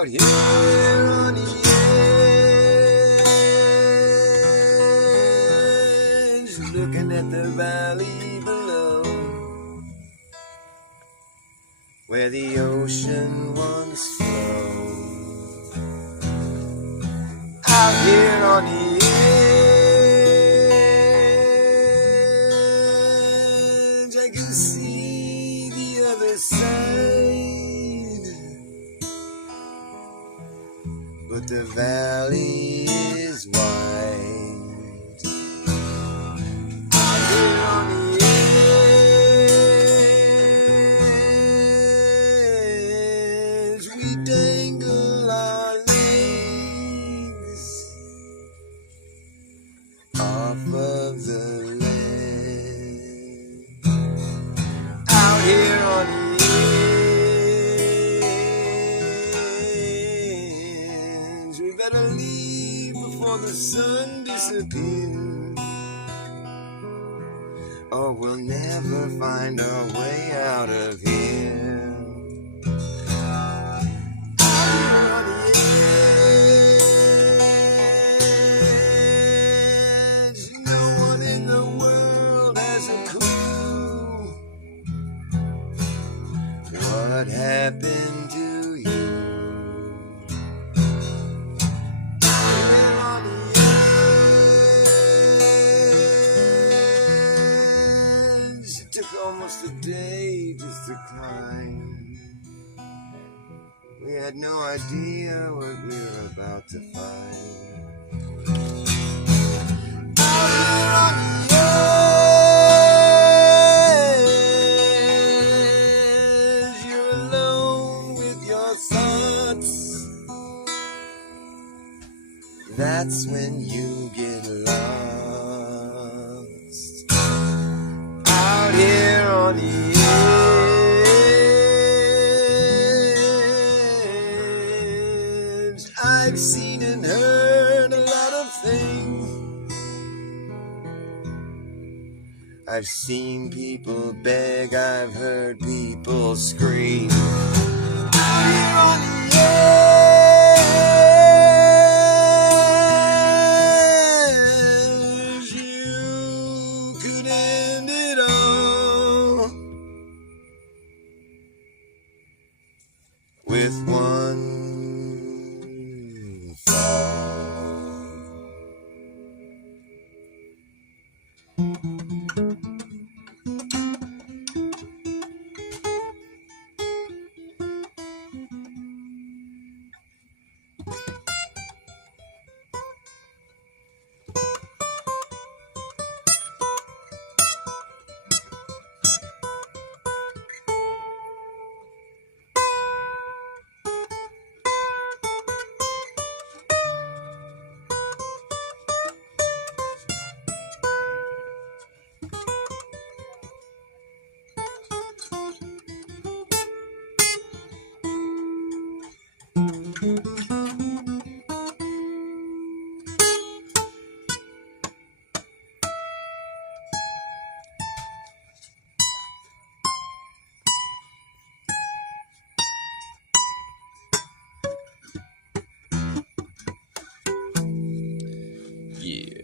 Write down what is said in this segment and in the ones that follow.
Out here on the edge, looking at the valley below, where the ocean once flowed. Out here on the edge, I can see the other side, but the valley is wide. Out here on the edge, we dangle our legs off of the ledge. Out here on the edge, we better leave before the sun disappears, or we'll never find our way out of here. Out here on the edge, no one in the world has a clue what happened to you. Here on the edge, it took almost a day just to climb. We had no idea what we were about to find. Out here on the edge, you're alone with your thoughts. That's when you get lost. Out here on the edge, I've seen and heard a lot of things. I've seen people beg, I've heard people scream. Out here on the edge, you could end it all with one fall. Yeah,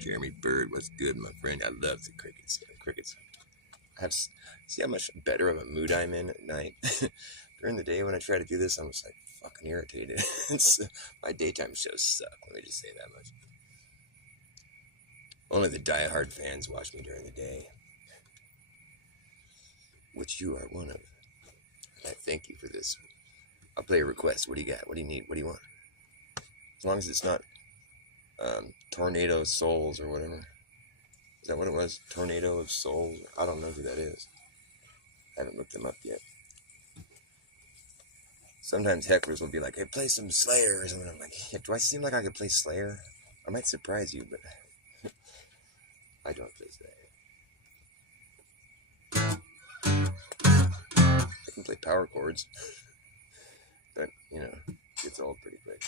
Jeremy Bird was good, my friend. I love the crickets. I have see how much better of a mood I'm in at night. During the day when I try to do this, I'm just like fucking irritated. My daytime shows suck. Let me just say that much. Only the die-hard fans watch me during the day, which you are one of. And I thank you for this. I'll play a request. What do you got? What do you need? What do you want? As long as it's not Tornado Souls or whatever. Is that what it was? Tornado of Souls? I don't know who that is. I haven't looked them up yet. Sometimes hecklers will be like, hey, play some Slayer or something. I'm like, yeah, do I seem like I could play Slayer? I might surprise you, but I don't play Slayer. I can play power chords, but, you know, it gets old pretty quick.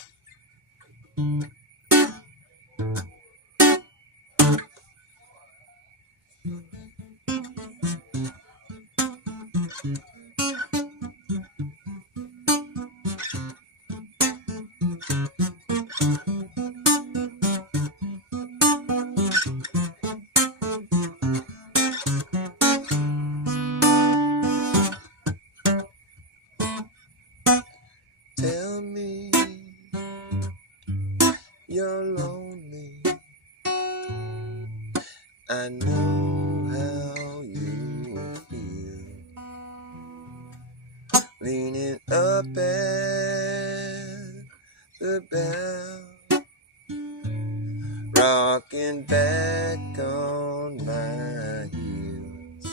you're lonely. I know how you feel, leaning up at the bell, rocking back on my heels.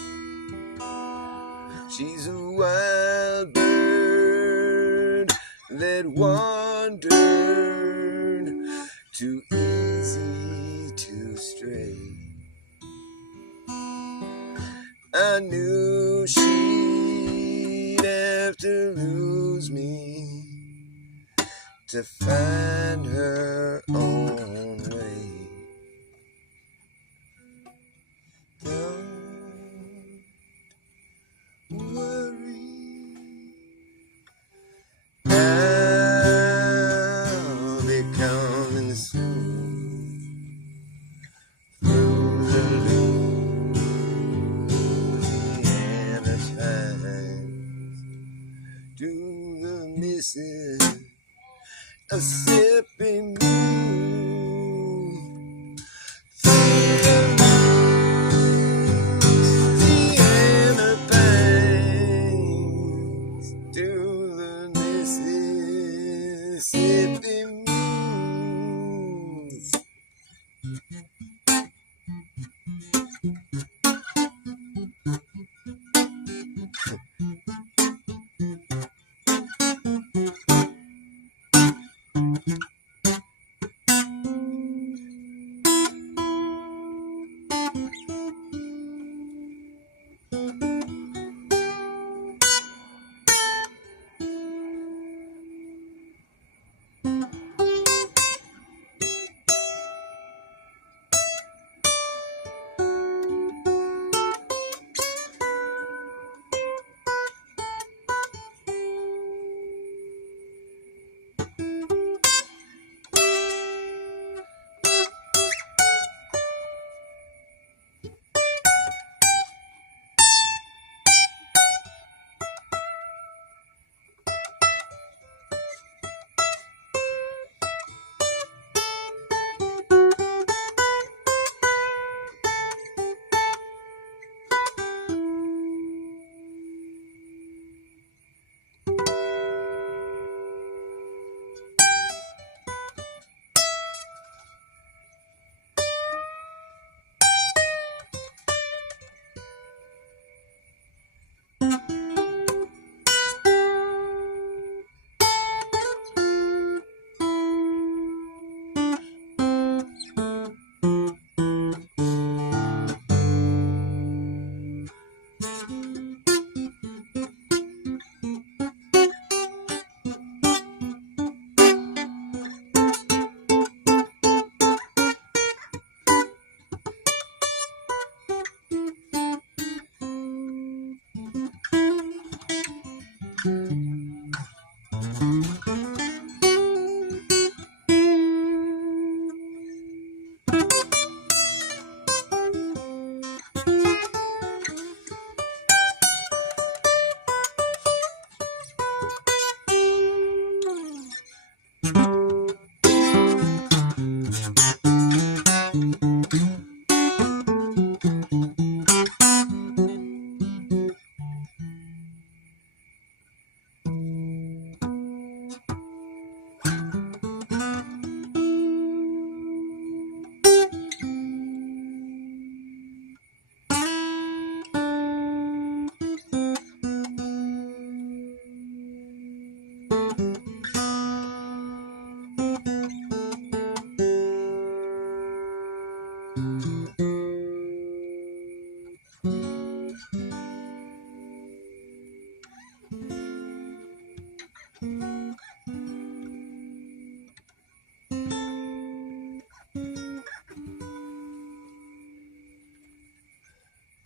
She's a wild bird that wandered too easy to stray. I knew she'd have to lose me to find her own way. Don't worry, I'll be coming soon through the Louisiana times to the Mississippi moon, through the Louisiana pines to the Mississippi moon.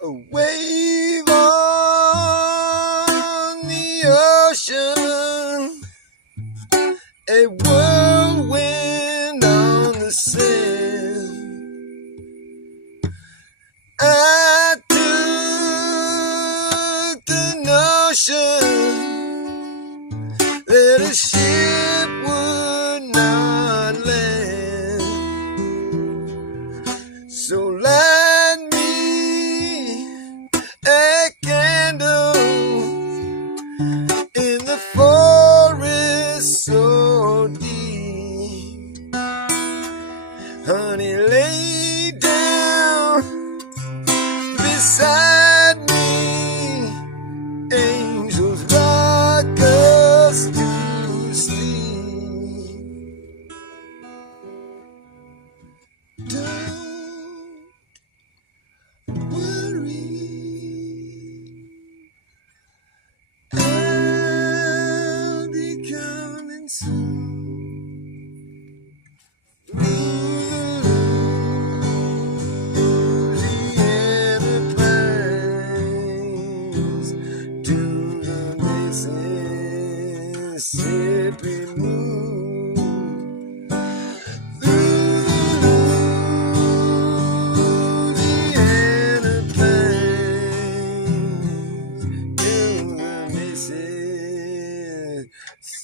A wave on the ocean, a whirlwind on the sand. I took the notion that a ship would not land.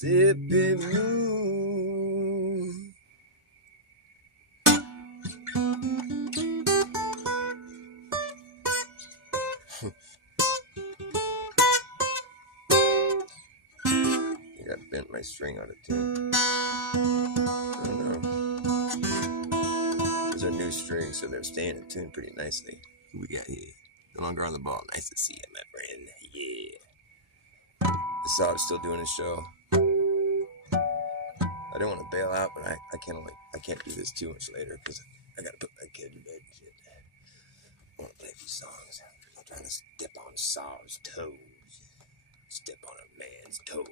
Mississippi moon. I got bent my string out of tune. I don't know. Those are new strings, so they're staying in tune pretty nicely. Who we got here? No longer on the ball. Nice to see you, my friend. Yeah. The Saab's still doing his show. I don't want to bail out, but I can't do this too much later because I gotta put my kid to bed and shit. I want to play a few songs. I'm trying to step on Saab's toes. Step on a man's toes.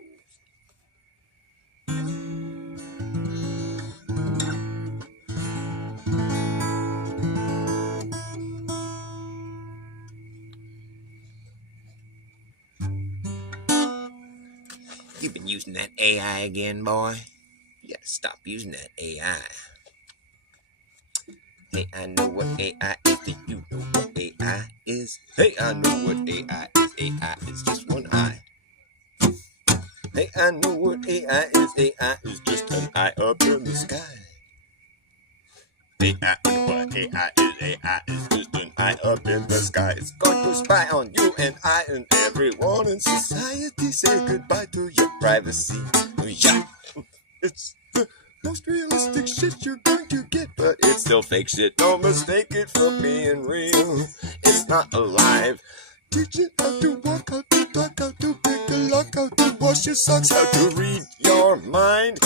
You've been using that AI again, boy. You gotta stop using that AI. Hey, I know what AI is. Do you know what AI is? Hey, I know what AI is. AI is just one eye. Hey, I know what AI is. AI is just an eye up in the sky. Hey, I know what AI is. AI is just an eye up in the sky. It's going to spy on you and I and everyone in society. Say goodbye to your privacy. Yeah, it's the most realistic shit you're going to get, but it's still fake shit. Don't mistake it for being real. It's not alive. Teach it how to walk, how to talk, how to pick a lock, how to wash your socks, how to read your mind.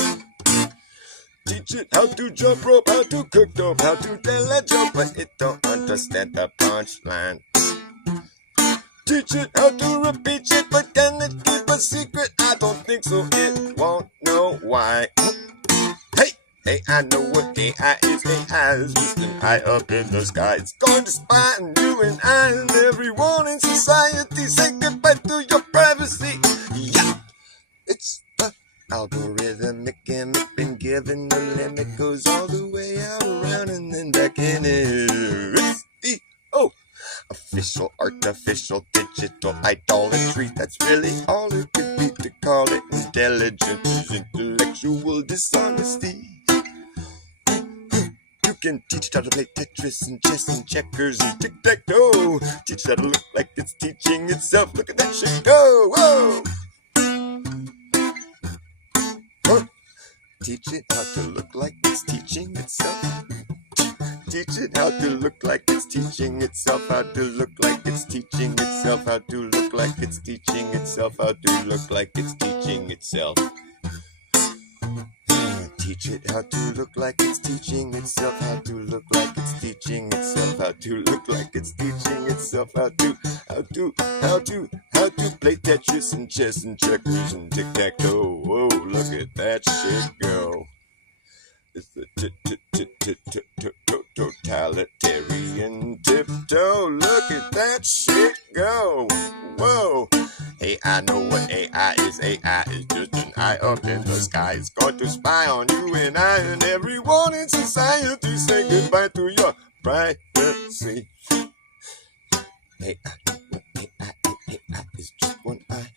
Teach it how to jump rope, how to cook dope, how to tell a joke, but it don't understand the punchline. Teach it how to repeat shit, but can it keep a secret? I don't think so, it won't know why. Hey, I know what AI is. AI is just an eye up in the sky. It's going to spy on you and I and everyone in society. Say goodbye to your privacy. Yeah, it's the algorithmic gimmick. Been given the limit. Goes all the way out around and then back in it. It's the official, artificial, digital idolatry. That's really all it could be to call it intelligence. Is intellectual dishonesty. You can teach it how to play Tetris and chess and checkers and tic-tac-toe. Teach it how to look like it's teaching itself. Look at that shit go. Whoa! Huh. Teach it how to look like it's teaching itself. Teach it how to look like it's teaching itself. How to look like it's teaching itself. How to look like it's teaching itself. How to look like it's teaching itself. Teach it how to look like it's teaching itself. How to look like it's teaching itself. How to look like it's teaching itself. How to play Tetris and chess and checkers and tic-tac-toe. Whoa, look at that shit go. It's the totalitarian tiptoe. Look at that shit go. Whoa. Hey, I know what AI is. AI is just an eye up in the sky. It's going to spy on you and I and everyone in society. Say goodbye to your privacy. Hey, I know what AI is. AI is just one eye.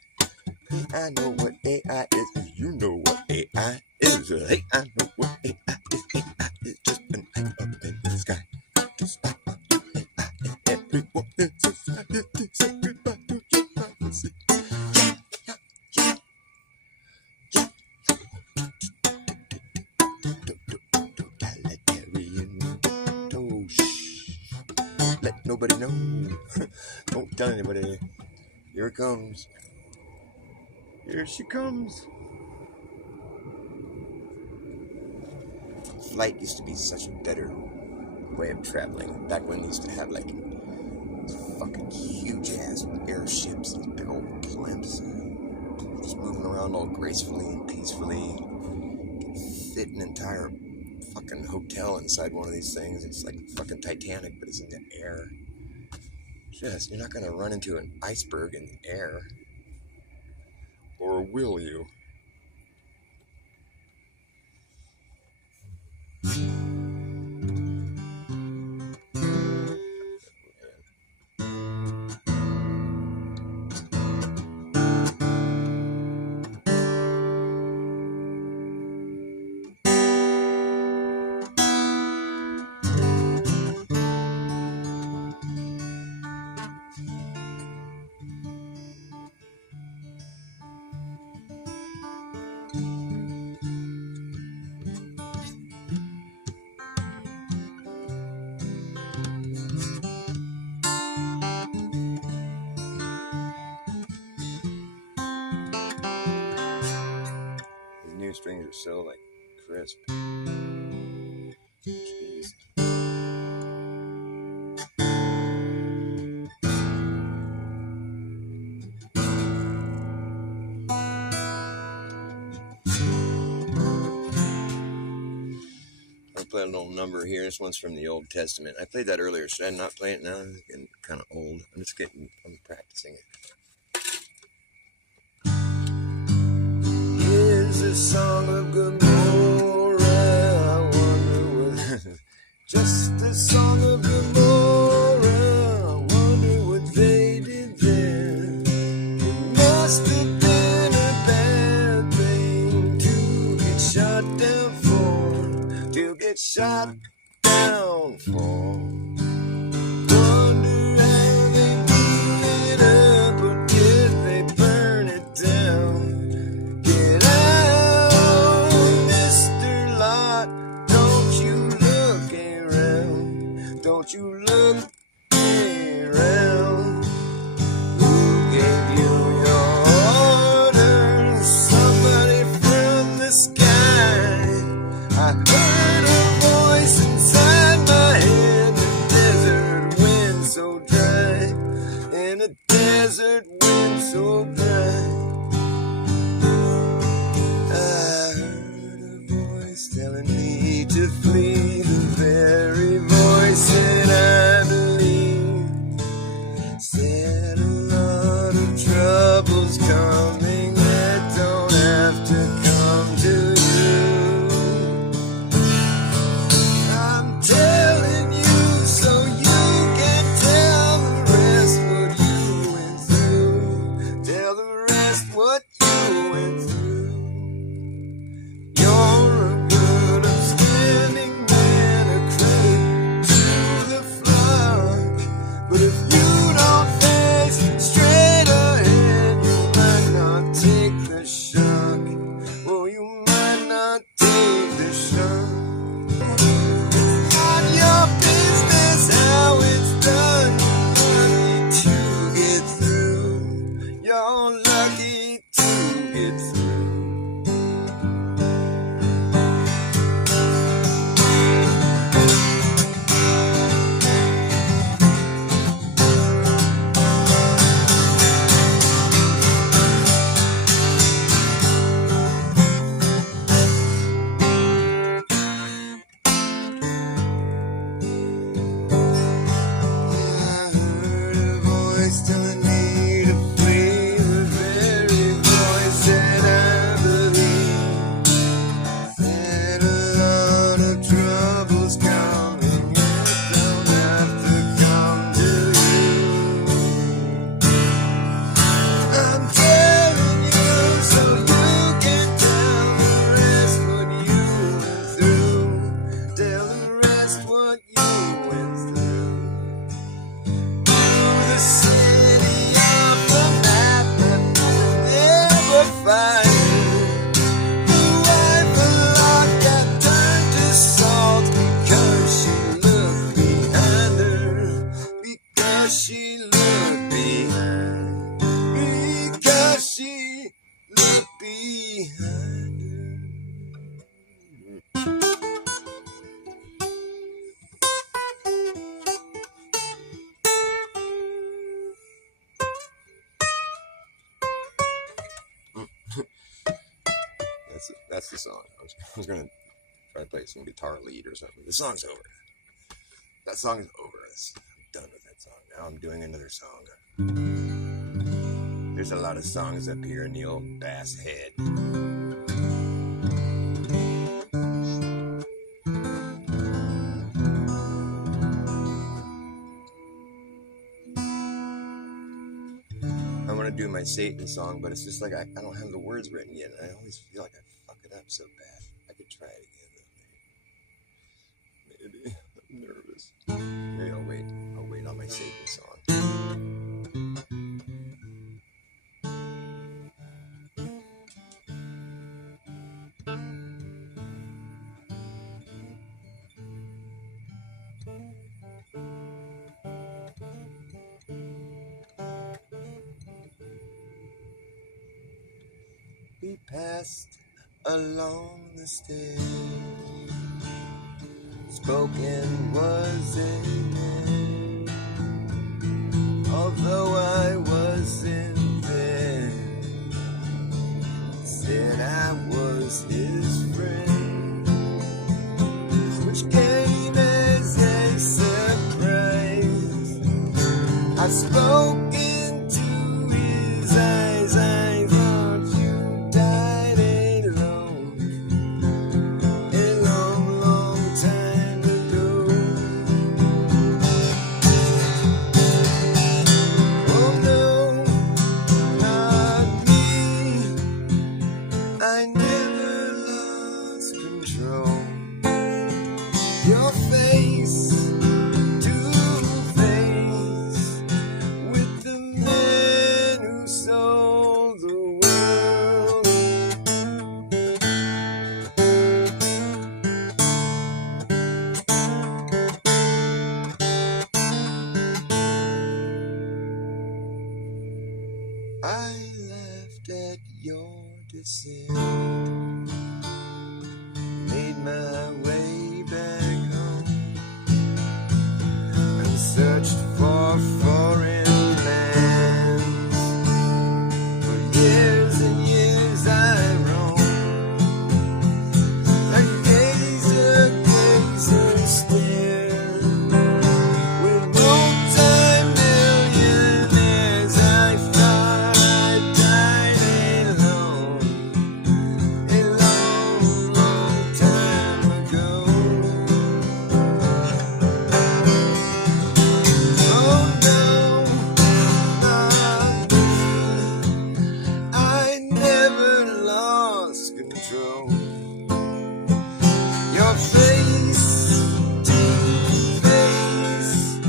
Hey, I know what AI is. You know what AI is. Hey, I know what AI is. AI is just an eye up in the sky. To spy on you and I and everyone in society. Say goodbye to your privacy. Let nobody know. Don't tell anybody. Here it comes. Here she comes. Flight used to be such a better way of traveling. Back when they used to have like these fucking huge ass airships, these big old blimps, just moving around all gracefully and peacefully. Can fit an entire fucking hotel inside one of these things. It's like fucking Titanic, but it's in the air. Just, you're not gonna run into an iceberg in the air. Or will you? strings are so like crisp. Jeez. I'll play a little number here. This one's from the Old Testament. I played that earlier. Should I not play it now? It's getting kind of old. I'm practicing it. Here's a song of Gomorrah. I wonder what... Just a song of Gomorrah. I wonder what they did there. It must have been a bad thing to get shot down for. To get shot down for. Wonder how they blew it up, or did they burn it down? Get out, Mr. Lot, don't you look around. Don't you look around. Who gave you your orders? Somebody from the sky. I heard a voice inside my head. The desert wind so dry. And the desert wind so dry. I heard a voice telling me to flee. The very voice that I believe said a lot of troubles coming that don't have to come to you. I'm telling you so you can tell the rest what you went through. Tell the rest what you went through. You're a good upstanding man, a credit to the flock. But if you don't face straight ahead, you might not take the shock. Well, you might not take the shock. It's not your business how it's done. You're lucky to get through. I heard a voice telling me to flee. The very voice that I believe said a lot of troubles coming that don't have to come to you. I'm telling you so you can tell the rest what you went through. Tell the rest what you went through. The city of the map that will never find. The wife of Lot got turned to salt because she looked behind her. Because she looked behind. Because she looked behind her. That's the song. I was gonna try to play some guitar lead or something. The song's over. That song is over. I'm done with that song. Now I'm doing another song. There's a lot of songs up here in the old bass head. I want to do my Satan song, but it's just like I don't have the words written yet. I always feel like I fuck it up so bad. I could try it again, though. Maybe. I'm nervous. Maybe I'll wait on my Satan song. We passed along the stairs. Spoken was amen, although I wasn't there. Said I was his friend, which came as a surprise. I spoke into his eyes. I thought you died alone a long, long time ago. Oh no, not me. I never lost control. Your face to face with the man who sold the world. I laughed at your descent, made my way back home, and searched for foreign lands. For years and years I roamed, and gazer stare with multi-millionaires. I thought I died alone a long, long time ago. Oh no, not me. I never lost control. Your face to face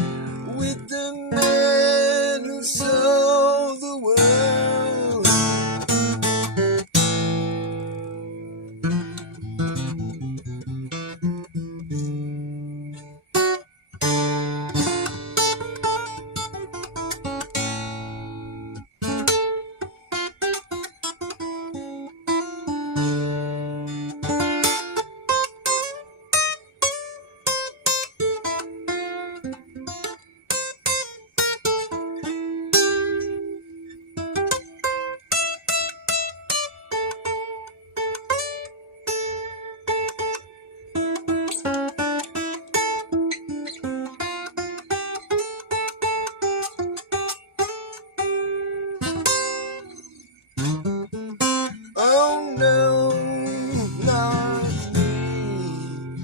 with the man who sold the world. Oh no, not me.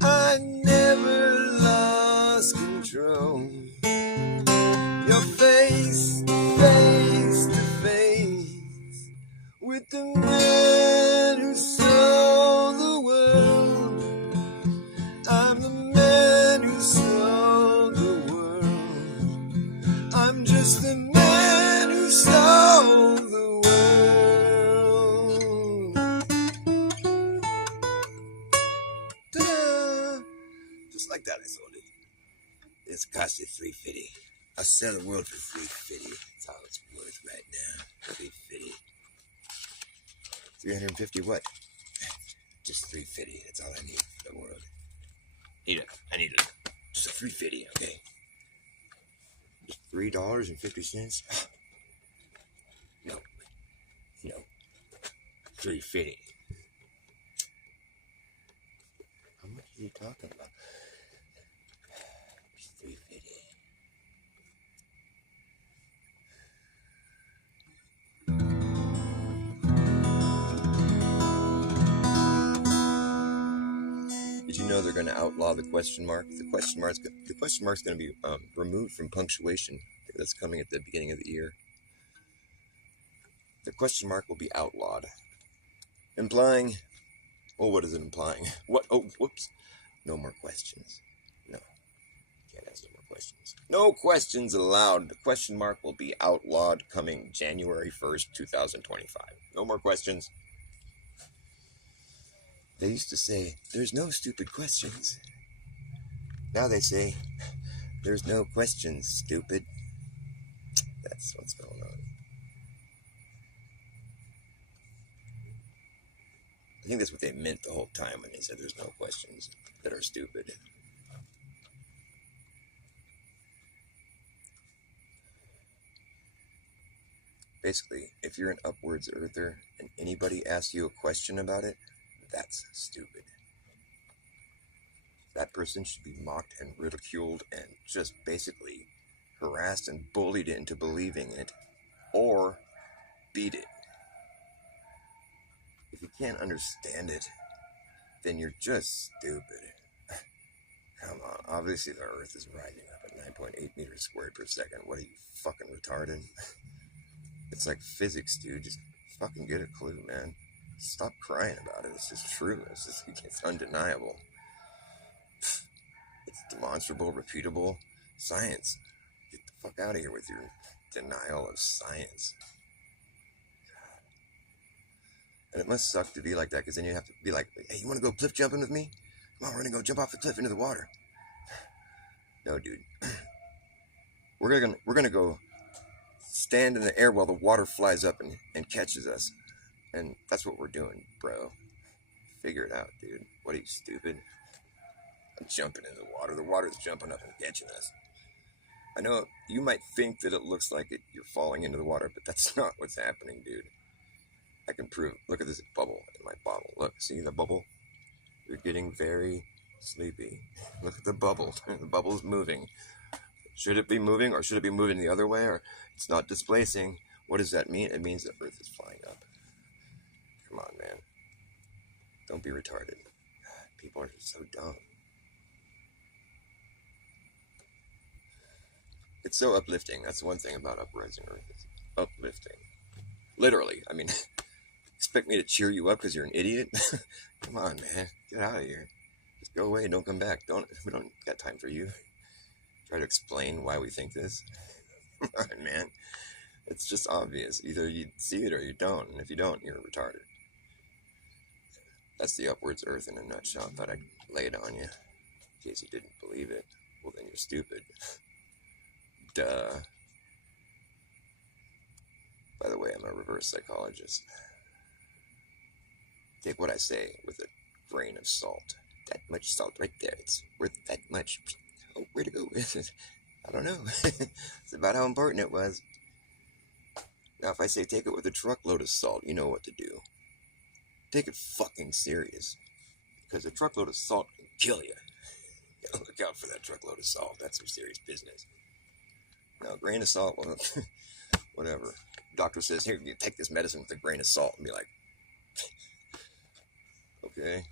I never lost control. Your face to face with the man who sold the world. I'm the man who sold the world. I'm just the man who sold the world. Ta-da! Just like that, I sold it. It's cost you $3.50. I'll sell the world for $3.50. That's all it's worth right now. $3.50. $350 what? Just $3.50. That's all I need for the world. I need it. Just a $3.50, okay? Just $3.50? No. $3.50. How much are you talking about? Just $3.50. Did you know they're going to outlaw the question mark? The question mark's going to be removed from punctuation. That's coming at the beginning of the year. The question mark will be outlawed, implying. Oh, what is it implying? What? Oh, whoops! No more questions. No, can't ask no more questions. No questions allowed. The question mark will be outlawed coming January 1st, 2025. No more questions. They used to say, there's no stupid questions. Now they say, there's no questions, stupid. That's what's going on. I think that's what they meant the whole time when they said there's no questions that are stupid. Basically, if you're an upwards earther and anybody asks you a question about it, that's stupid. That person should be mocked and ridiculed and just basically harassed and bullied into believing it, or beat it. If you can't understand it, then you're just stupid. Come on, obviously the Earth is rising up at 9.8 meters squared per second. What are you, fucking retarded? It's like physics, dude. Just fucking get a clue, man. Stop crying about it. It's just true. It's undeniable. It's demonstrable, repeatable science. Get the fuck out of here with your denial of science. And it must suck to be like that, because then you have to be like, hey, you want to go cliff jumping with me? Come on, we're going to go jump off the cliff into the water. No, dude. We're gonna go stand in the air while the water flies up and catches us. And that's what we're doing, bro. Figure it out, dude. What are you, stupid? I'm jumping in the water. The water's jumping up and catching us. I know you might think that it looks like you're falling into the water, but that's not what's happening, dude. I can prove. Look at this bubble in my bottle. Look, see the bubble? You're getting very sleepy. Look at the bubble. The bubble's moving. Should it be moving, or should it be moving the other way, or it's not displacing? What does that mean? It means the Earth is flying up. Come on, man. Don't be retarded. People are just so dumb. It's so uplifting. That's the one thing about Uprising Earth. It's uplifting. Literally. I mean, expect me to cheer you up because you're an idiot? Come on, man. Get out of here. Just go away and don't come back. We don't got time for you. Try to explain why we think this. Come on, man. It's just obvious. Either you see it or you don't. And if you don't, you're retarded. That's the Upwards Earth in a nutshell. I thought I'd lay it on you. In case you didn't believe it. Well, then you're stupid. Duh. By the way, I'm a reverse psychologist. Take what I say with a grain of salt. That much salt right there. It's worth that much. Oh, where'd it go? I don't know. It's about how important it was. Now, if I say take it with a truckload of salt, you know what to do. Take it fucking serious. Because a truckload of salt can kill you. Look out for that truckload of salt. That's some serious business. Now, a grain of salt, well, whatever. Doctor says, here, you take this medicine with a grain of salt, and be like, okay.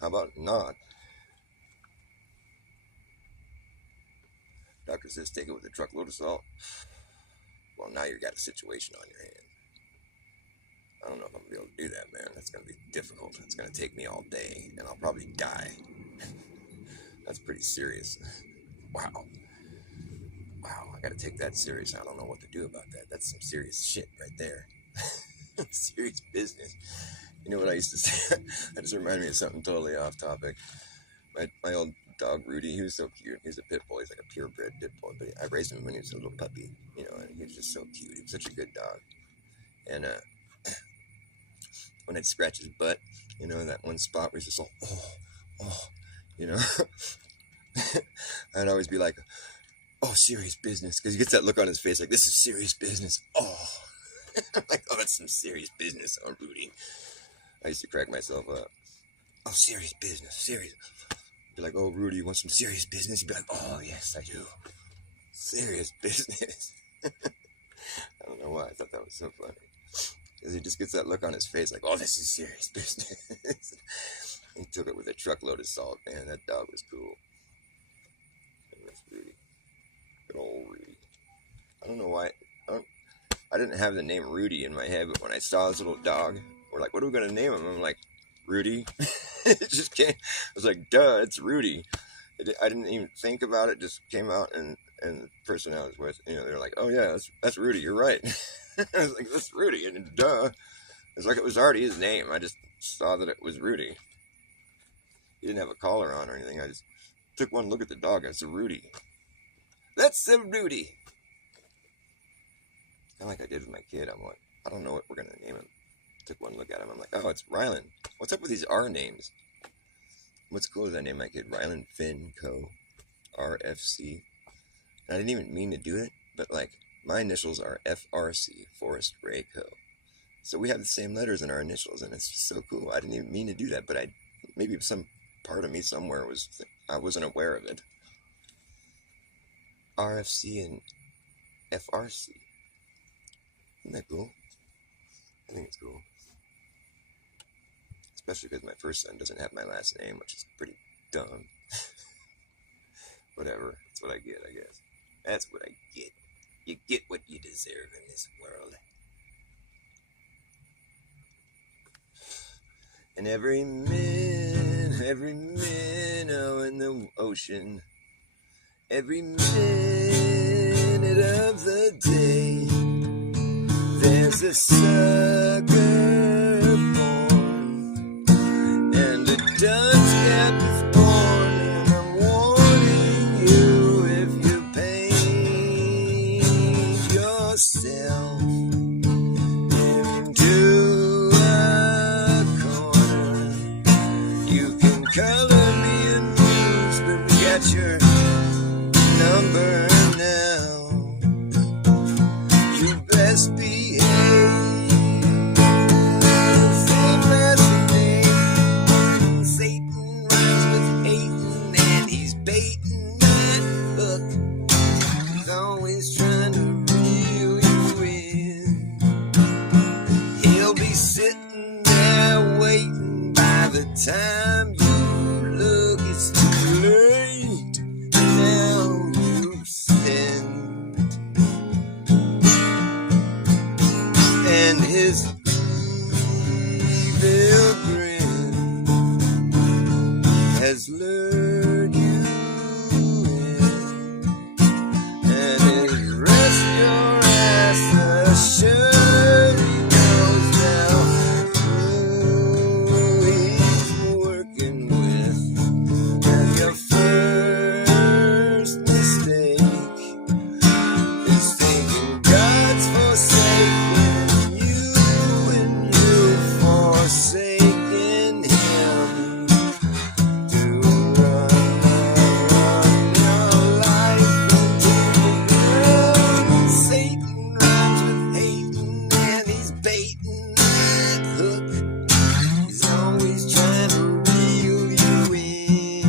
How about not? Doctor says, take it with a truckload of salt. Well, now you've got a situation on your hand. I don't know if I'm going to be able to do that, man. That's going to be difficult. It's going to take me all day, and I'll probably die. That's pretty serious. Wow. Wow, I got to take that serious. I don't know what to do about that. That's some serious shit right there. Serious business. You know what I used to say? That just reminded me of something totally off topic. My old dog, Rudy, he was so cute. He's a pit bull. He's like a purebred pit bull. But I raised him when he was a little puppy, you know, and he was just so cute. He was such a good dog. And when I'd scratch his butt, you know, in that one spot where he's just all, you know, I'd always be like, oh, serious business. Because he gets that look on his face like, this is serious business. Oh. I'm like, oh, that's some serious business, oh, Rudy. I used to crack myself up. Oh, serious business, serious. Be like, oh, Rudy, you want some serious business? You'd be like, oh, yes, I do. Serious business. I don't know why I thought that was so funny. Because he just gets that look on his face like, oh, this is serious business. He took it with a truckload of salt, man. That dog was cool. That's Rudy. Good old Rudy. I don't know why. I didn't have the name Rudy in my head, but when I saw his little dog, we're like, what are we going to name him? I'm like, Rudy. It just came. I was like, duh, it's Rudy. I didn't even think about it. Just came out, and the person I was with, you know, they're like, oh yeah, that's Rudy. You're right. I was like, that's Rudy, and duh. It's like it was already his name. I just saw that it was Rudy. He didn't have a collar on or anything. I just took one look at the dog. It's a Rudy. That's a Rudy. Kind of like I did with my kid. I'm like, I don't know what we're gonna name him. took one look at him. I'm like, oh, it's Rylan. What's up with these R names? What's cool is I named my kid Rylan Finn Co. RFC. And I didn't even mean to do it, but like my initials are FRC, Forrest Ray Co. So we have the same letters in our initials, and it's just so cool. I didn't even mean to do that, but maybe some part of me somewhere I wasn't aware of it. RFC and FRC. Isn't that cool? I think it's cool. Especially because my first son doesn't have my last name, which is pretty dumb. Whatever. That's what I get, I guess. That's what I get. You get what you deserve in this world. And every minnow in the ocean, every minute of the day, there's a sucker born, and a Dutch cap is born, and I'm warning you, if you paint yourself into a corner, you can color me amused, but we got your number now. You best behave. Same last name. Satan rhymes with hating, and he's baiting that hook. He's always trying to reel you in. He'll be sitting there waiting. By the time you look, it's too late. Now you've sinned. And his evil grin has lured you in, and it rests your ass assured. He knows now who he's working with, and your first mistake is thinking God's forsaken you, and you forsaken him to run your life into the ground. Satan rhymes with hating, and he's baiting that hook. He's always trying to reel you in.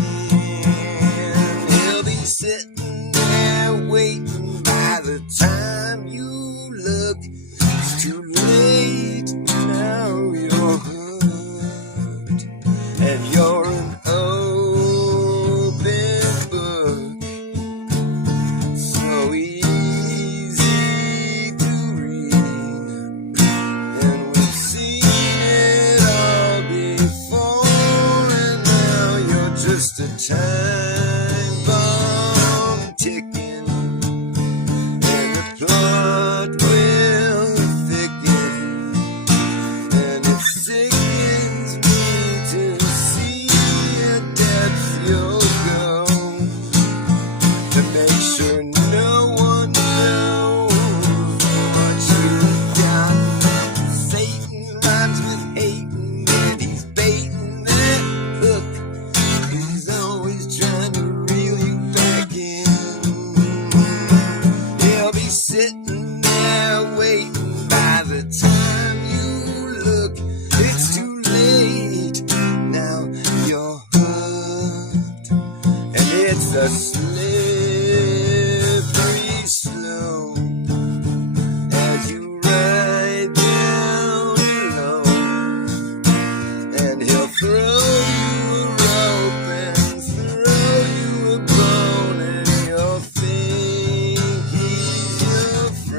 He'll be sitting there waiting. By the time you look, it's too late. Now you're hooked, and you're an open book, so easy to read. And we've seen it all before, and now you're just a time bomb ticking, and the plot will thicken. And it sickens me to see a depth you'll go, to make sure no one knows what you've got. Satan rhymes with hating, and he's baiting that hook. He's always trying to reel you back in. He'll be sitting there waiting. By the time you look, it's too late. Now you're hooked, and it's a slippery slope as you ride down alone. And he'll throw you a rope and throw you a bone, and you'll think he's your friend.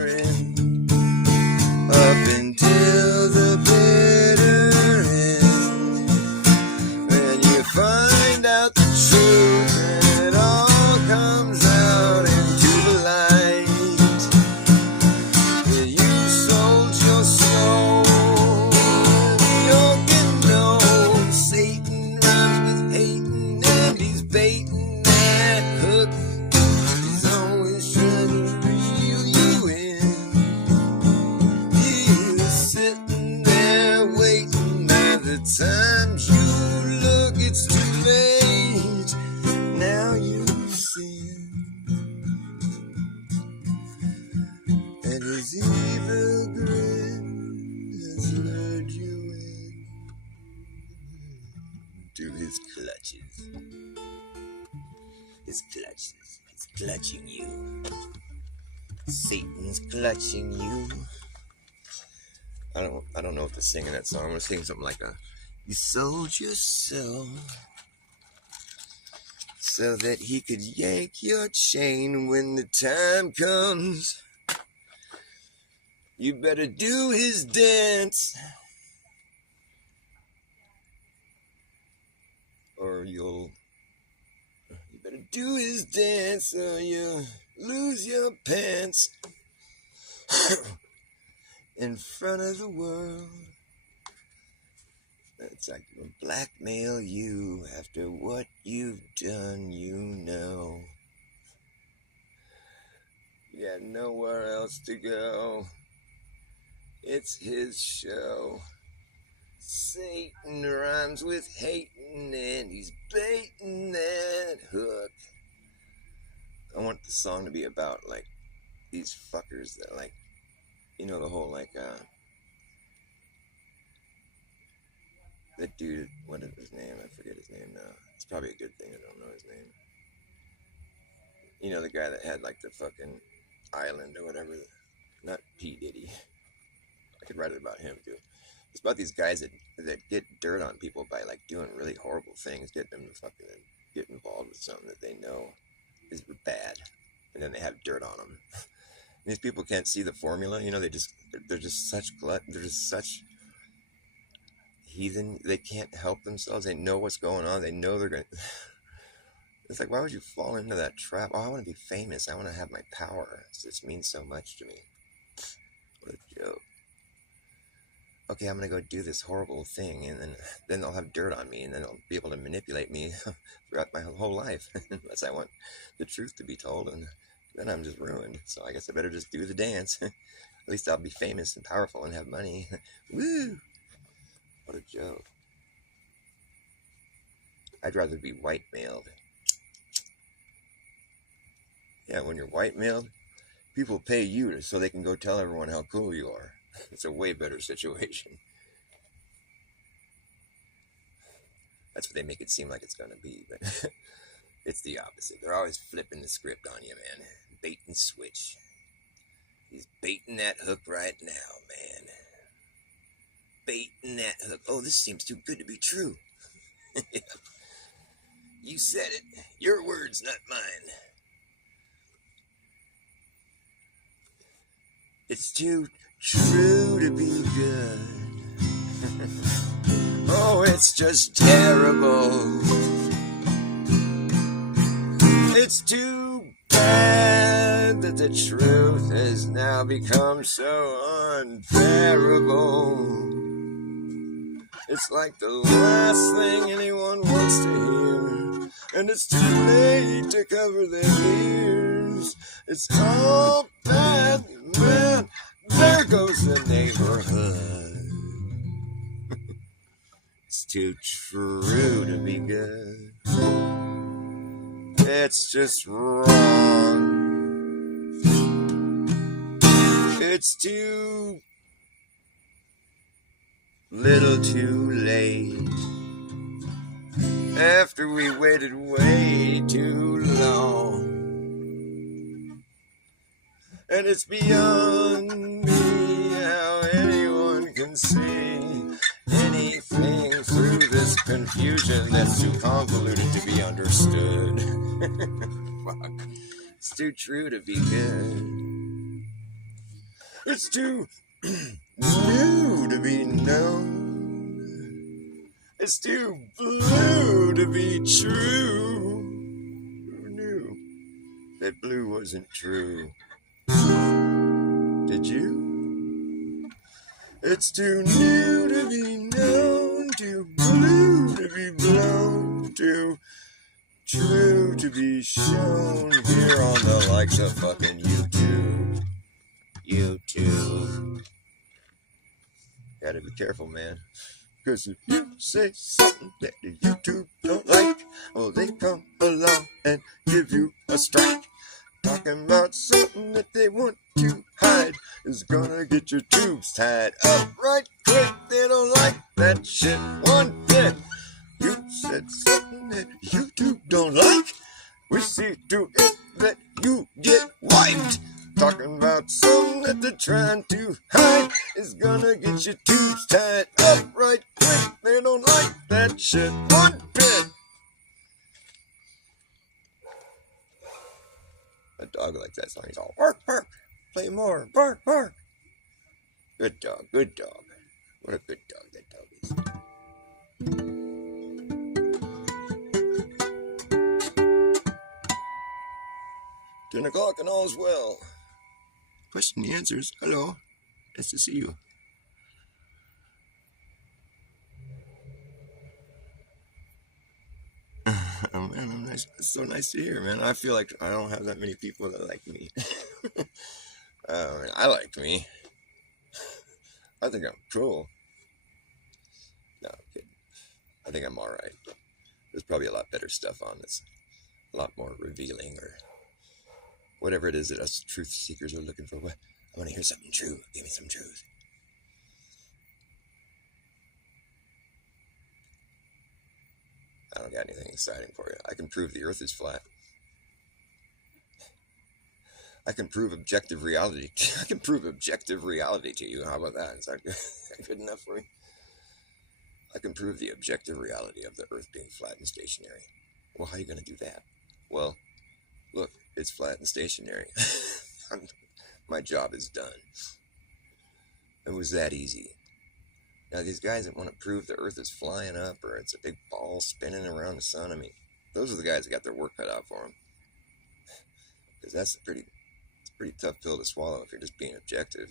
and his evil grin has lured you into his clutches. His clutches. He's clutching you. Satan's clutching you. I don't know what to sing in that song. I'm gonna sing something like you sold your soul so that he could yank your chain when the time comes. You better do his dance, or you better do his dance, or you lose your pants in front of the world. It's like blackmail you after what you've done, you know. You got nowhere else to go. It's his show. Satan rhymes with hating and he's baiting that hook. I want the song to be about, like, these fuckers that, like, you know, the whole, like, that dude, what is his name? I forget his name now. It's probably a good thing I don't know his name. You know, the guy that had, like, the fucking island or whatever. Not P. Diddy. I could write it about him, too. It's about these guys that get dirt on people by, like, doing really horrible things, get them to fucking get involved with something that they know is bad, and then they have dirt on them. These people can't see the formula, you know. They're just such they're just such heathen. They can't help themselves. They know what's going on. They know they're gonna. It's like, why would you fall into that trap? Oh, I want to be famous. I want to have my power. This means so much to me. What a joke. Okay, I'm gonna go do this horrible thing, and then they'll have dirt on me, and then they'll be able to manipulate me throughout my whole life, unless I want the truth to be told, and then I'm just ruined. So I guess I better just do the dance. At least I'll be famous and powerful and have money. Woo! What a joke. I'd rather be white-mailed. Yeah, when you're white-mailed, people pay you so they can go tell everyone how cool you are. It's a way better situation. That's what they make it seem like it's going to be, but it's the opposite. They're always flipping the script on you, man. Bait and switch. He's baiting that hook right now, man. Baiting that hook. Oh, this seems too good to be true. You said it. Your words, not mine. It's too true to be good. Oh, it's just terrible. It's too bad that the truth has now become so unbearable. It's like the last thing anyone wants to hear, and it's too late to cover their ears. It's all bad, man. There goes the neighborhood. It's too true to be good. It's just wrong. It's too little too late. After we waited way too long. And it's beyond me how anyone can see anything through this confusion that's too convoluted to be understood. Fuck. It's too true to be good. It's too new to be known. It's too blue to be true. Who knew that blue wasn't true? Did you? It's too new to be known, too blue to be blown, too true to be shown here on the likes of fucking YouTube. YouTube. Gotta be careful, man. Cause if you say something that the YouTube don't like, well, they come along and give you a strike. Talking about something that they want to hide. is gonna get your tubes tied up right quick. They don't like that shit one bit. You said something that YouTube don't like. We see to it that you get wiped. Talking about something that they're trying to hide is gonna get your tubes tied up right quick. They don't like that shit one bit. A dog likes that song. He's all bark, bark, play more, bark, bark. Good dog, good dog. What a good dog that dog is. 10 o'clock and all is well. Question the answers. Hello. Nice to see you. Oh, man, I'm nice. It's so nice to hear, man. I feel like I don't have that many people that like me. I like me. I think I'm cool. No, I'm kidding. I think I'm alright. There's probably a lot better stuff on that's a lot more revealing or whatever it is that us truth seekers are looking for. I want to hear something true. Give me some truth. I don't got anything exciting for you. I can prove the earth is flat. I can prove objective reality. I can prove objective reality to you. How about that? Is that good enough for you? I can prove the objective reality of the earth being flat and stationary. Well, how are you going to do that? Well, look, it's flat and stationary. My job is done. It was that easy. Now, these guys that want to prove the earth is flying up or it's a big ball spinning around the sun, I mean, those are the guys that got their work cut out for them. Because that's a pretty tough pill to swallow if you're just being objective.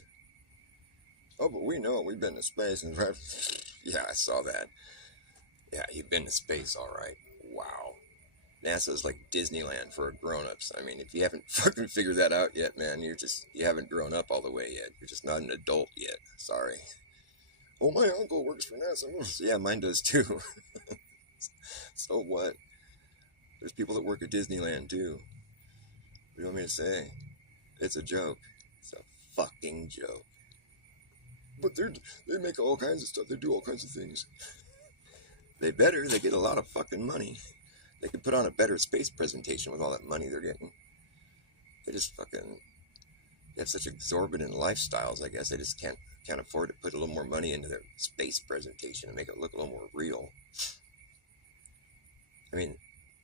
Oh, but we know we've been to space. And yeah, I saw that. Yeah, you've been to space, all right. Wow. NASA's like Disneyland for grown-ups. I mean, if you haven't fucking figured that out yet, man, you haven't grown up all the way yet. You're just not an adult yet. Sorry. Oh, my uncle works for NASA. Yeah, mine does too. So what? There's people that work at Disneyland too. What do you want me to say? It's a joke. It's a fucking joke. But they make all kinds of stuff. They do all kinds of things. They better. They get a lot of fucking money. They could put on a better space presentation with all that money they're getting. They just fucking... They have such exorbitant lifestyles, I guess. They just can't afford to put a little more money into their space presentation and make it look a little more real. I mean,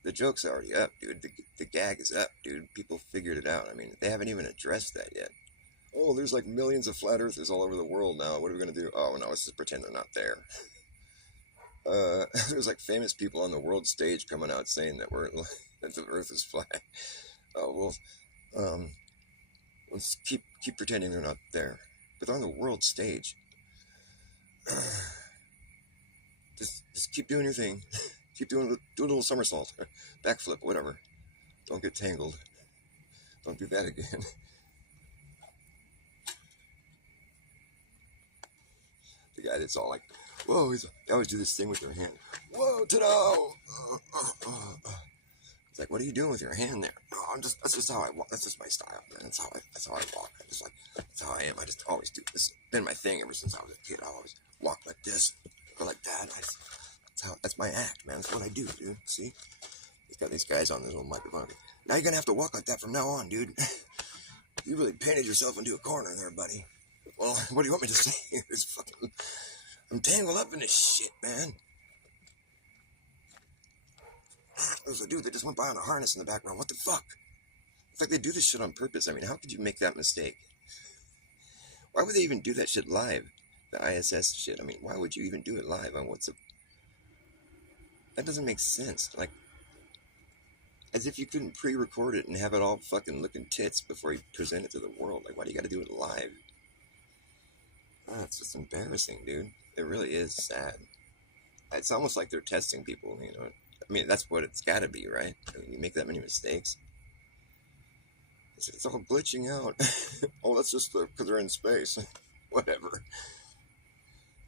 the joke's already up, dude. The gag is up, dude. People figured it out. I mean, they haven't even addressed that yet. Oh, there's like millions of flat earthers all over the world now. What are we going to do? Oh, no, let's just pretend they're not there. There's like famous people on the world stage coming out saying that that the earth is flat. Oh, well, let's keep pretending they're not there. But they're on the world stage. Just keep doing your thing. Keep do a little somersault, backflip, whatever. Don't get tangled. Don't do that again. The guy that's all like, whoa, they always do this thing with their hand. Whoa, ta-da! It's like, what are you doing with your hand there? No, that's just how I walk. That's just my style, man. That's how I walk. That's how I am. I just always do this. It's been my thing ever since I was a kid. I always walk like this, go like that. That's my act, man. That's what I do, dude. See? He's got these guys on this little microphone. Now you're gonna have to walk like that from now on, dude. You really painted yourself into a corner there, buddy. Well, what do you want me to say here? I'm tangled up in this shit, man. There's a dude that just went by on a harness in the background. What the fuck? It's like they do this shit on purpose. I mean, how could you make that mistake? Why would they even do that shit live? The ISS shit. I mean, why would you even do it live? That doesn't make sense. Like, as if you couldn't pre-record it and have it all fucking looking tits before you present it to the world. Like, why do you gotta do it live? Oh, it's just embarrassing, dude. It really is sad. It's almost like they're testing people, you know. I mean, that's what it's gotta be, right? I mean, you make that many mistakes. It's all glitching out. Oh, that's just because they're in space. Whatever.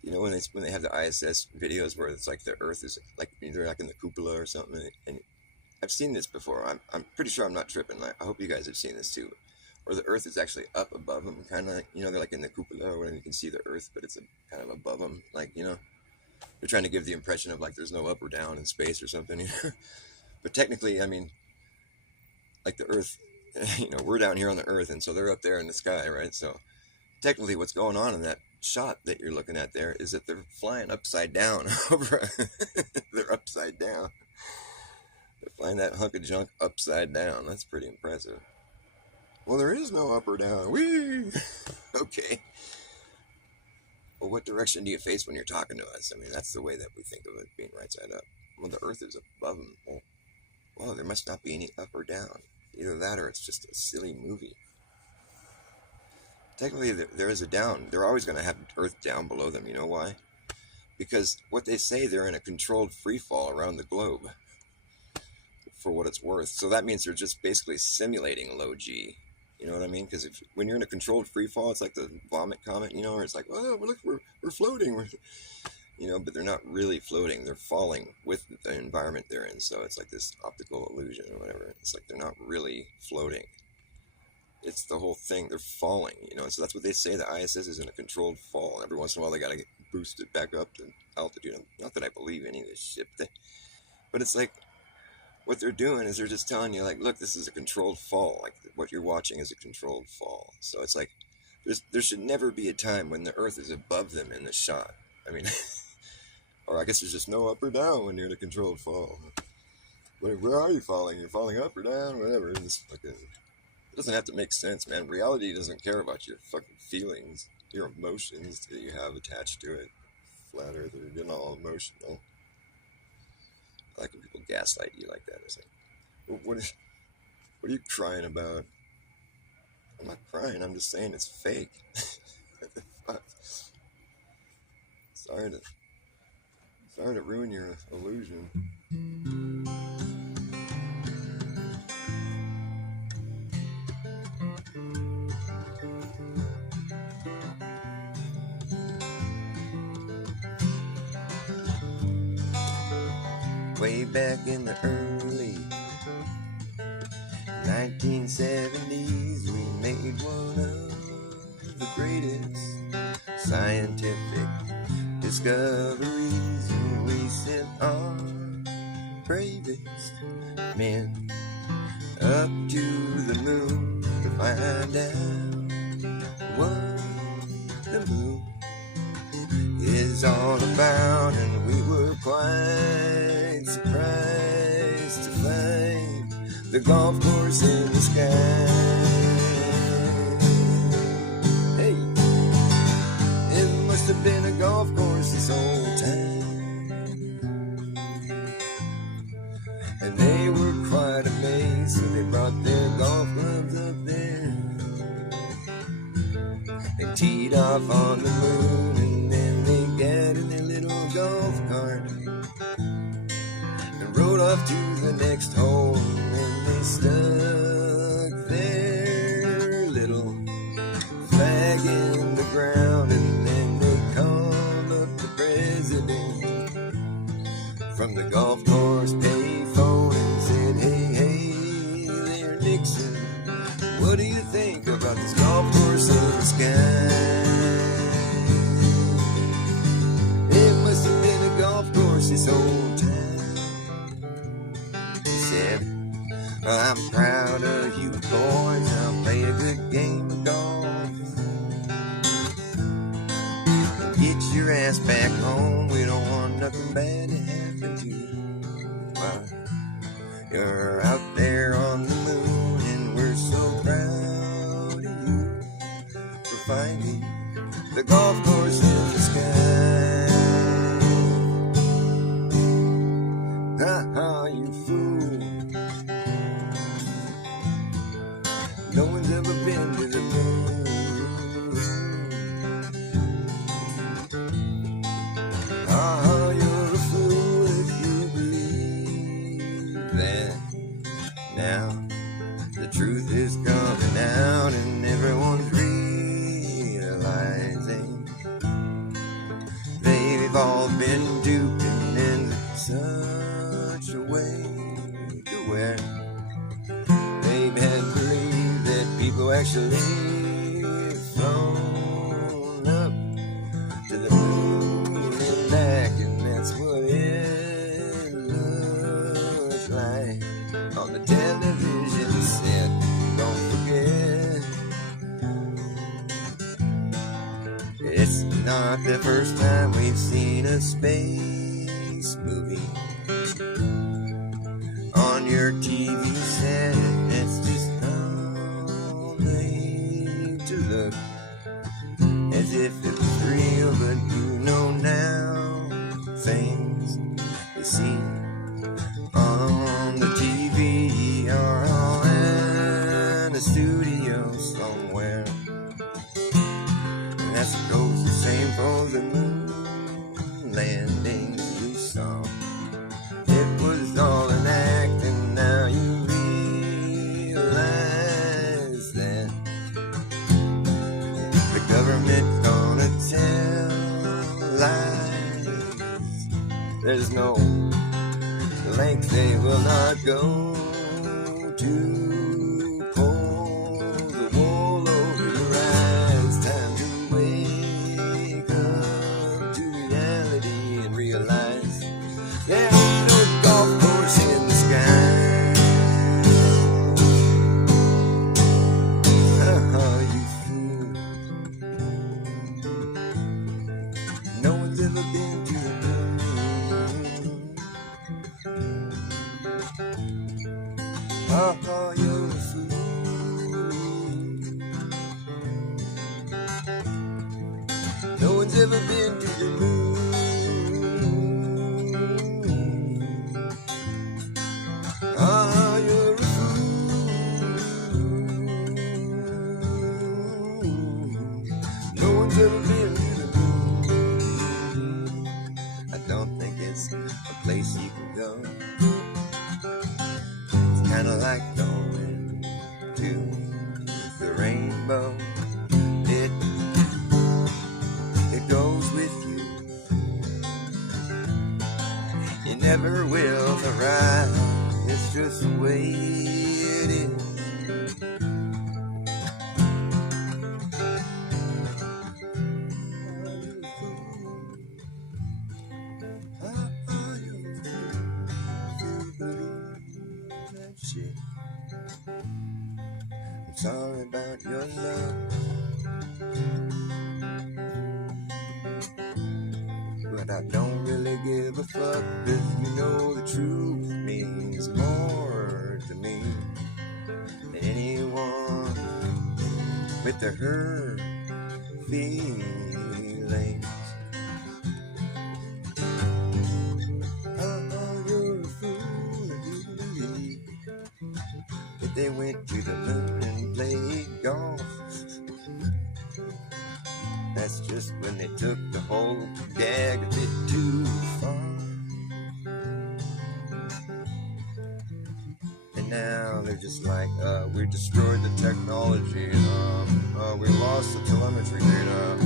You know, when they have the ISS videos where it's like the Earth is like they're like in the cupola or something, and I've seen this before. I'm pretty sure I'm not tripping. I hope you guys have seen this too. or the Earth is actually up above them, kind of like, they're like in the cupola or whatever, you can see the Earth, but it's kind of above them, like, they're trying to give the impression of like there's no up or down in space or something. But technically, I mean, like the Earth, we're down here on the Earth, and so they're up there in the sky, right? So technically what's going on in that shot that you're looking at there is that they're flying upside down over. They're upside down. They're flying that hunk of junk upside down. That's pretty impressive. Well, there is no up or down. Whee! Okay. Well, what direction do you face when you're talking to us? I mean, that's the way that we think of it, being right side up. Well, the Earth is above them. Well, there must not be any up or down. Either that or it's just a silly movie. Technically, there is a down. They're always going to have Earth down below them. You know why? Because what they say, they're in a controlled free fall around the globe, for what it's worth. So that means they're just basically simulating low G. You know what I mean? Because when you're in a controlled free fall, it's like the vomit comet, where it's like, oh, look, we're floating. But they're not really floating. They're falling with the environment they're in. So it's like this optical illusion or whatever. It's like they're not really floating. It's the whole thing. They're falling, So that's what they say. The ISS is in a controlled fall. Every once in a while, they got to get boosted back up to altitude. Not that I believe any of this shit. But it's like, what they're doing is they're just telling you, like, look, this is a controlled fall. Like, what you're watching is a controlled fall. So it's like, there should never be a time when the Earth is above them in the shot. I mean, or I guess there's just no up or down when you're in a controlled fall. Where are you falling? You're falling up or down? Whatever. It's fucking, it doesn't have to make sense, man. Reality doesn't care about your fucking feelings, your emotions that you have attached to it. Flat Earth, you're getting all emotional. I like when people gaslight you like that. It's like, what are you crying about? I'm not crying. I'm just saying it's fake. Fuck. Sorry to ruin your illusion. Way back in the early 1970s, we made one of the greatest scientific discoveries, and we sent our bravest men up to the moon to find out what the moon is all about, and we were quite surprised to find the golf course in the sky. Hey, it must have been a golf course this whole time, and they were quite amazed, so they brought their golf clubs up there and teed off on the moon, and then they got in their little golf cart and rode off to the next hole, and they stuck their little flag in the ground, and then they called up the president from the golf course payphone and said, hey there, Nixon, what do you think about this golf course in the sky? It must have been a golf course this whole time. He said, I'm proud of you boys, I'll play a good game of golf and get your ass back home. We don't want nothing bad to happen to you while you're out there on the moon, and we're so proud of you for finding the golf course in the sky. Ha ha, you fool. No one's ever been to the moon. Ha ha, you're a fool if you believe that. Now the truth is coming out, and everyone's realizing they've all been duped in such a way to where they've had believed that people actually flown up to the moon and back, and that's what it looks like on the television set. Don't forget, it's not the first time we've seen a space movie on your TV set. It's just all made to look as if it was real, but you know now things you see on the TV are all in a studio somewhere. And that's goes the same for the moon landings you saw. It was all an act, and now you realize that the government gonna tell lies. There's no length they will not go to pull the wool over your eyes. Time to wake up to reality and realize there ain't no golf course in the sky. You fool. No one's ever been to the moon. You're a fool. No one's ever been to the moon. You're a fool. No one's ever been to the moon. I don't think it's a place you can go. It's kind of like going to the rainbow. It goes with you. You never will arrive. It's just the way it is. I'm sorry about your love, but I don't really give a fuck, 'cause you know the truth means more to me than anyone with the hurt feelings. You're a fool if you believe that they went to the moon and played golf. That's just when they took the whole gag a bit too far. And now they're just like, we destroyed the technology, we lost the telemetry data,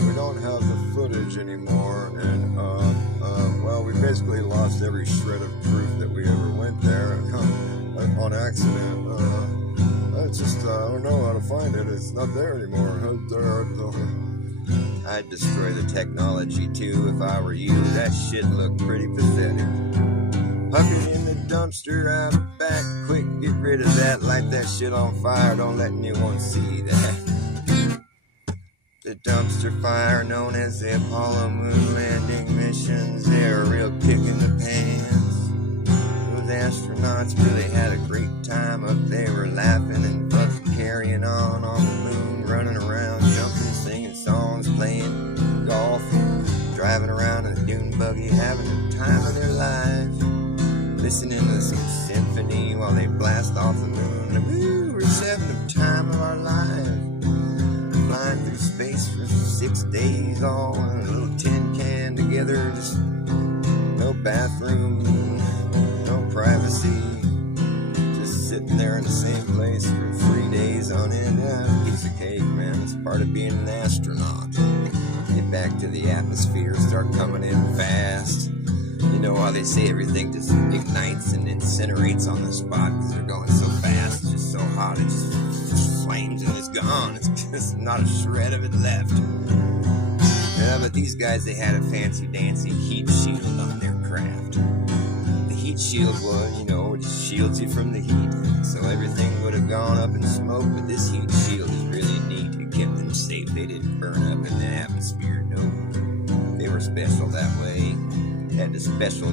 we don't have the footage anymore, and well, we basically lost every shred of proof that we ever went there on accident. It's just, I don't know how to find it. It's not there anymore. I'd destroy the technology too if I were you. That shit looked pretty pathetic. Huck it in the dumpster out back. Quick, get rid of that. Light that shit on fire. Don't let anyone see that. The dumpster fire known as the Apollo moon landing missions. They're a real kick in the pants. Those astronauts really had a great time up there. Were laughing and fucking carrying on the moon, running around, jumping, singing songs, playing golf, driving around in a dune buggy, having the time of their lives, listening to some symphony while they blast off the moon. Woo, we're just having the time of our lives, flying through space for 6 days, all in a little tin can together, just no bathroom, no privacy, just sitting there in the same place for 3 days on end. Piece of cake, man. It's part of being an astronaut. Get back to the atmosphere, start coming in fast. You know how they say everything just ignites and incinerates on the spot because they're going so fast, it's just so hot, it just flames and it's gone. It's just not a shred of it left. Yeah, but these guys, they had a fancy dancy heat shield on their craft. The heat shield was, it just shields you from the heat. So everything would have gone up in smoke, but this heat shield is really neat. It kept them safe. They didn't burn up in the atmosphere, no. They were special that way. They had a special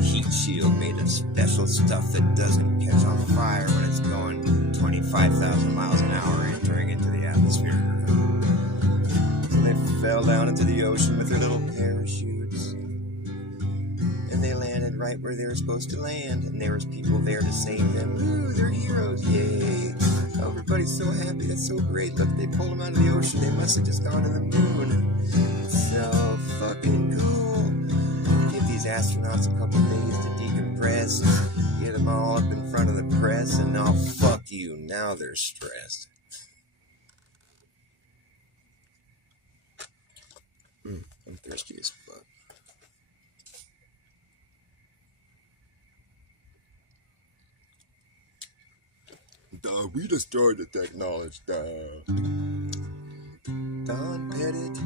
heat shield made of special stuff that doesn't catch on fire when it's going 25,000 miles an hour entering into the atmosphere. They fell down into the ocean with their little parachutes, and they landed right where they were supposed to land, and there was people there to save them. Ooh, they're heroes, yay! Oh, everybody's so happy, that's so great. Look, they pulled them out of the ocean. They must have just gone to the moon. So fucking cool. Give these astronauts a couple days to decompress, get them all up in front of the press, and now fuck you, now they're stressed. I'm thirsty as fuck. Duh, we destroyed the technology, duh. Don Pettit,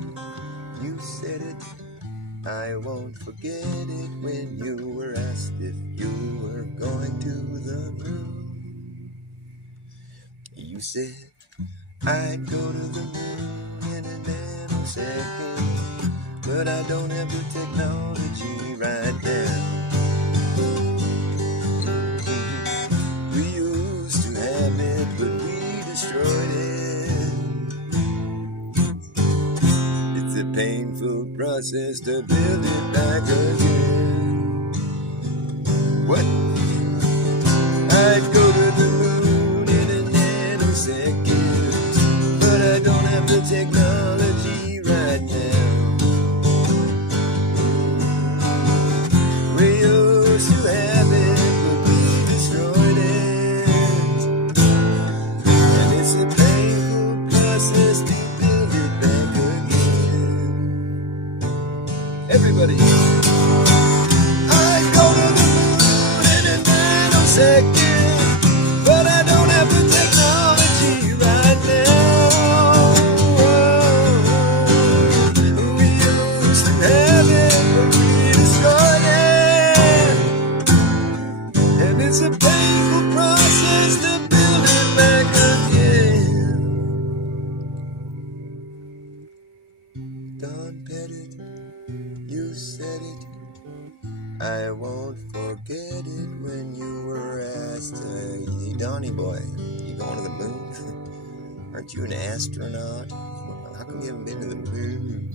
you said it. I won't forget it when you were asked if you were going to the moon. You said, I'd go to the moon in a nanosecond, but I don't have the technology right now. We used to have it, but we destroyed it. It's a painful process to build it back again. What? I'd go to the moon in a nanosecond, but I don't have the technology right now. We used to have it, but we destroyed it. And it's a painful process to build it back again. Everybody. I'd go to the moon in a nanosecond, but I don't have the technology right now. We used to have it, but we destroyed it. And it's a painful process to build it back again. Don Pettit, you said it. I won't forget it when you were asked, hey, Donnie boy, you going to the moon? Aren't you an astronaut? How come you haven't been to the moon?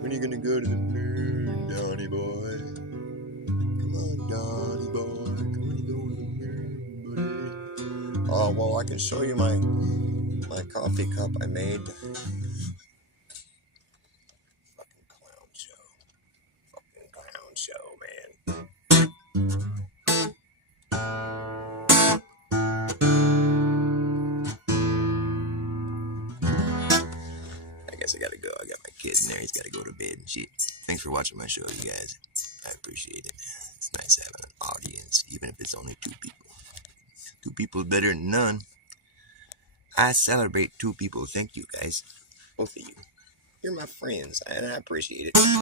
When are you gonna go to the moon, Donnie boy? Come on, Donnie boy, come on, you going to the moon, buddy? Oh, well, I can show you my coffee cup I made. Clown show, man. I guess I gotta go. I got my kid in there. He's gotta go to bed and shit. Thanks for watching my show, you guys. I appreciate it. It's nice having an audience, even if it's only 2 people. 2 people is better than none. I celebrate 2 people. Thank you, guys. Both of you. You're my friends, and I appreciate it.